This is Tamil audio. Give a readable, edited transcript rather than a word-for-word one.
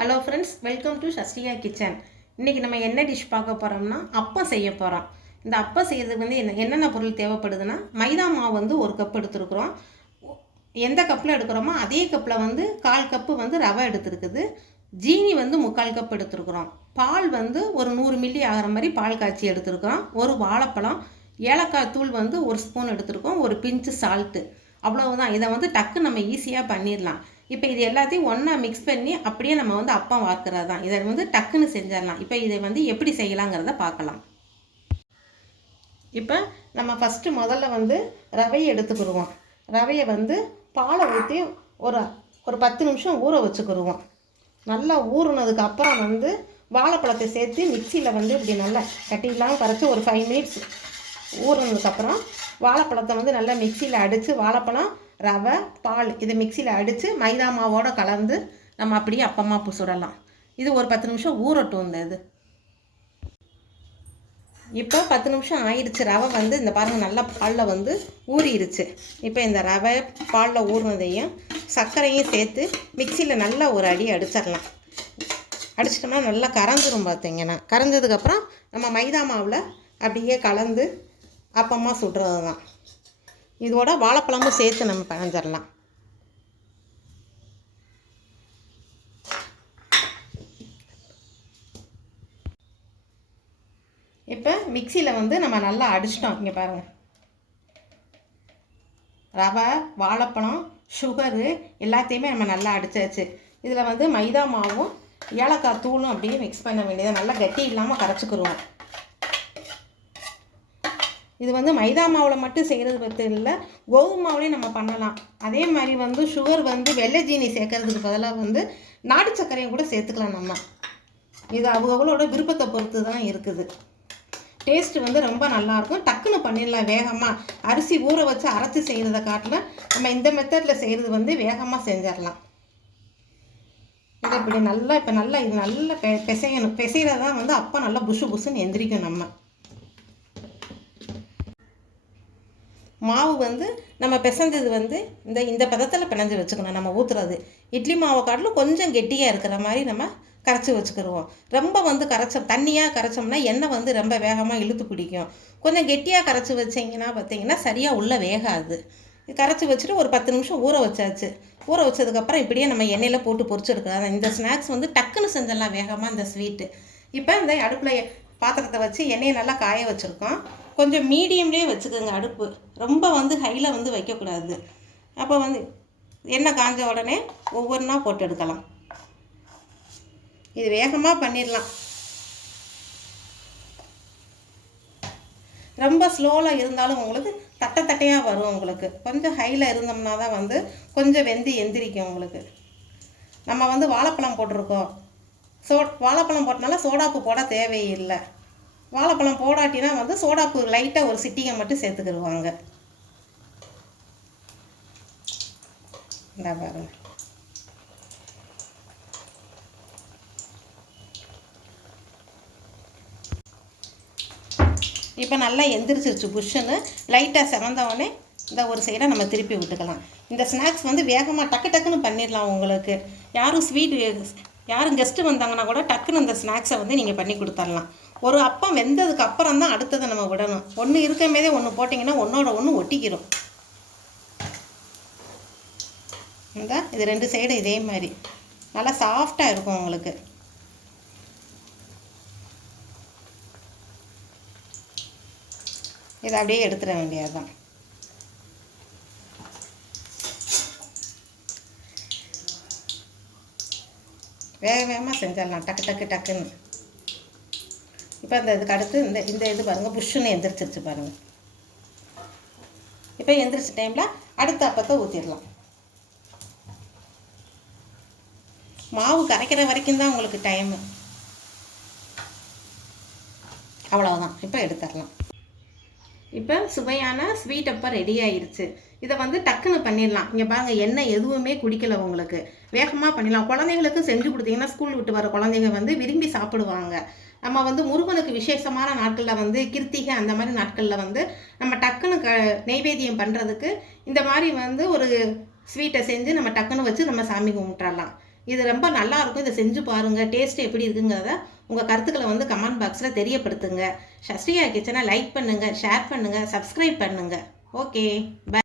Hello friends, welcome to Sasriya kitchen. இன்றைக்கி நம்ம என்ன டிஷ் பார்க்க போகிறோம்னா அப்பம் செய்ய போகிறோம். இந்த அப்பம் செய்கிறதுக்கு வந்து என்னென்ன பொருள் தேவைப்படுதுன்னா, மைதா மாவு வந்து 1 கப் எடுத்துருக்குறோம். எந்த கப்பில் எடுக்கிறோமோ அதே கப்பில் வந்து 1/4 கப்பு வந்து ரவை எடுத்துருக்குது. ஜீனி வந்து 3/4 கப் எடுத்துருக்குறோம். பால் வந்து ஒரு 100 மில்லி ஆகிற மாதிரி பால் காய்ச்சி எடுத்துருக்குறோம். ஒரு வாழைப்பழம், ஏலக்காய் தூள் வந்து 1 ஸ்பூன் எடுத்துருக்கோம். ஒரு பிஞ்சு சால்ட்டு, அவ்வளவுதான். இதை வந்து டக்கு நம்ம ஈஸியாக பண்ணிடலாம். இப்போ இது எல்லாத்தையும் ஒன்றா மிக்ஸ் பண்ணி அப்படியே நம்ம வந்து அப்பம் வார்க்கிறது தான். இதை வந்து டக்குன்னு செஞ்சிடலாம். இப்போ இதை வந்து எப்படி செய்யலாங்கிறத பார்க்கலாம். இப்போ நம்ம முதல்ல வந்து ரவையை எடுத்துக்கிடுவோம். ரவையை வந்து பாலை ஊற்றி ஒரு 10 நிமிஷம் ஊற வச்சுக்கிடுவோம். நல்லா ஊறுனதுக்கு அப்புறம் வந்து வாழைப்பழத்தை சேர்த்து மிக்சியில் வந்து இப்படி நல்லா கட்டிலாம் கரைச்சி ஒரு 5 மினிட்ஸ் ஊறுனதுக்கப்புறம் வாழைப்பழத்தை வந்து நல்லா மிக்சியில் அடித்து, வாழைப்பழம், ரவை, பால் இதை மிக்சியில் அடித்து மைதா மாவோடு கலந்து நம்ம அப்படியே அப்பமாக சுடலாம். இது ஒரு 10 நிமிஷம் ஊறட்டும். இது இப்போ 10 நிமிஷம் ஆயிடுச்சு. ரவை வந்து இந்த பாருங்கள் நல்லா பாலில் வந்து ஊறிடுச்சு. இப்போ இந்த ரவை பாலில் ஊறினதையும் சர்க்கரையும் சேர்த்து மிக்சியில் நல்லா ஒரு அடி அடிச்சிடலாம். அடிச்சிட்டோம்னா நல்லா கரைஞ்சிரும். பார்த்தீங்கன்னா கரைஞ்சதுக்கப்புறம் நம்ம மைதா மாவில் அப்படியே கலந்து அப்பமாக சுடுறது தான். இதோட வாழைப்பழமும் சேர்த்து நம்ம பனைஞ்சிடலாம். இப்போ மிக்சியில் வந்து நம்ம நல்லா அடிச்சிட்டோம். இங்கே பாருங்கள், ரவை, வாழைப்பழம், சுகரு எல்லாத்தையுமே நம்ம நல்லா அடித்தாச்சு. இதில் வந்து மைதா மாவும் ஏலக்காய் தூளும் அப்படியே மிக்ஸ் பண்ண வேண்டியதை நல்லா கட்டி இல்லாமல் கரைச்சிக்கிடுவோம். இது வந்து மைதா மாவில் மட்டும் செய்கிறது பற்றி இல்லை, கோதுமை மாவுலேயும் நம்ம பண்ணலாம். அதே மாதிரி வந்து சுகர் வந்து வெள்ளை ஜீனி சேர்க்கறதுக்கு பதிலாக வந்து நாட்டு சர்க்கரையும் கூட சேர்த்துக்கலாம் நம்ம. இது அவங்களோட விருப்பத்தை பொறுத்து தான் இருக்குது. டேஸ்ட்டு வந்து ரொம்ப நல்லாயிருக்கும். டக்குன்னு பண்ணிடலாம் வேகமாக. அரிசி ஊற வச்சு அரைச்சி செய்கிறத காட்டில் நம்ம இந்த மெத்தடில் செய்கிறது வந்து வேகமாக செஞ்சிடலாம். இதை இப்படி நல்லா இப்போ நல்லா இது நல்லா பிசையணும். பிசைகிறதான் வந்து அப்போ நல்லா புஷு புஷுன்னு எந்திரிக்கும். நம்ம மாவு வந்து நம்ம பிசைஞ்சது வந்து இந்த பதத்தில் பிணைஞ்சு வச்சுக்கணும். நம்ம ஊற்றுறது இட்லி மாவை காட்டிலும் கொஞ்சம் கெட்டியாக இருக்கிற மாதிரி நம்ம கரைச்சி வச்சுக்கிடுவோம். ரொம்ப வந்து தண்ணியாக கரைச்சோம்னா எண்ணெய் வந்து ரொம்ப வேகமாக இழுத்து பிடிக்கும். கொஞ்சம் கெட்டியாக கரைச்சி வச்சிங்கன்னா பார்த்தீங்கன்னா சரியாக உள்ளே வேகாது. கரைச்சி வச்சுட்டு ஒரு 10 நிமிஷம் ஊற வச்சாச்சு. ஊற வச்சதுக்கப்புறம் இப்படியே நம்ம எண்ணெயில் போட்டு பொரிச்செடுக்கலாம். இந்த ஸ்நாக்ஸ் வந்து டக்குன்னு செஞ்சிடலாம் வேகமாக, இந்த ஸ்வீட்டு. இப்போ இந்த அடுப்பில் பாத்திரத்தை வச்சு எண்ணெயை நல்லா காய வச்சுருக்கோம். கொஞ்சம் மீடியம்லேயே வச்சுக்கோங்க அடுப்பு. ரொம்ப வந்து ஹையில் வந்து வைக்கக்கூடாது. அப்போ வந்து எண்ணெய் காஞ்ச உடனே ஒவ்வொன்றா போட்டு எடுக்கலாம். இது வேகமாக பண்ணிடலாம். ரொம்ப ஸ்லோவில் இருந்தாலும் உங்களுக்கு தட்டையாக வரும். உங்களுக்கு கொஞ்சம் ஹையில் இருந்தோம்னா தான் வந்து கொஞ்சம் வெந்து எந்திரிக்கும். உங்களுக்கு நம்ம வந்து வாழைப்பழம் போட்டிருக்கோம். வாழைப்பழம் போட்டனால சோடாப்பு போட தேவையில்லை. வாழைப்பழம் போடாட்டினா வந்து சோடாப்பு லைட்டாக ஒரு சிட்டிகை மட்டும் சேர்த்துக்கிடுவாங்க. இந்த பாருங்க, இப்போ நல்லா எந்திரிச்சிருச்சு. புஷ்ஷுன்னு லைட்டாக செவந்தவொடனே இந்த ஒரு சைடை நம்ம திருப்பி விட்டுக்கலாம். இந்த ஸ்நாக்ஸ் வந்து வேகமாக டக்குன்னு பண்ணிடலாம். உங்களுக்கு யாரும் கெஸ்ட்டு வந்தாங்கன்னா கூட டக்குன்னு இந்த ஸ்நாக்ஸை வந்து நீங்கள் பண்ணி கொடுத்துடலாம். ஒரு அப்பம் வெந்ததுக்கு அப்புறம் தான் அடுத்ததை நம்ம விடணும். ஒன்று இருக்கமேதே ஒன்று போட்டிங்கன்னா ஒன்றோட ஒன்று ஒட்டிக்கிறோம். இது 2 சைடும் இதே மாதிரி நல்லா சாஃப்டாக இருக்கும் உங்களுக்கு. இதை அப்படியே எடுத்துட வேண்டியதுதான். வேகமாக செஞ்சிடலாம் டக்குன்னு. இப்போ இதுக்கு அடுத்து இந்த இது பாருங்கள், புஷ்ஷுன்னு எந்திரிச்சிருச்சு பாருங்கள். இப்போ எந்திரிச்ச டைமில் அடுத்த அப்பத்தை ஊற்றிடலாம். மாவு கரைக்கிற வரைக்கும் தான் உங்களுக்கு டைமு. அவ்வளோதான். இப்போ எடுத்துடலாம். இப்போ சுவையான ஸ்வீட் அப்போ ரெடி ஆயிடுச்சு. இதை வந்து டக்குன்னு பண்ணிடலாம். இங்கே பாருங்கள், எண்ணெய் எதுவுமே குடிக்கலை. உங்களுக்கு வேகமாக பண்ணிடலாம். குழந்தைங்களுக்கு செஞ்சு கொடுத்தீங்கன்னா ஸ்கூல் விட்டு வர குழந்தைங்க வந்து விரும்பி சாப்பிடுவாங்க. நம்ம வந்து முருகனுக்கு விசேஷமான நாட்களில் வந்து கிருத்திகை அந்த மாதிரி நாட்களில் வந்து நம்ம டக்குன்னு நெய்வேத்தியம் பண்ணுறதுக்கு இந்த மாதிரி வந்து ஒரு ஸ்வீட்டை செஞ்சு நம்ம டக்குன்னு வச்சு நம்ம சாமி கும்பிட்றலாம். இது ரொம்ப நல்லாயிருக்கும். இதை செஞ்சு பாருங்கள். டேஸ்ட் எப்படி இருக்குங்கிறத உங்கள் கருத்துக்களை வந்து கமெண்ட் பாக்ஸில் தெரியப்படுத்துங்க. சஸ்ரியா கிச்சனை லைக் பண்ணுங்கள், ஷேர் பண்ணுங்கள், சப்ஸ்கிரைப் பண்ணுங்கள். Okay, by.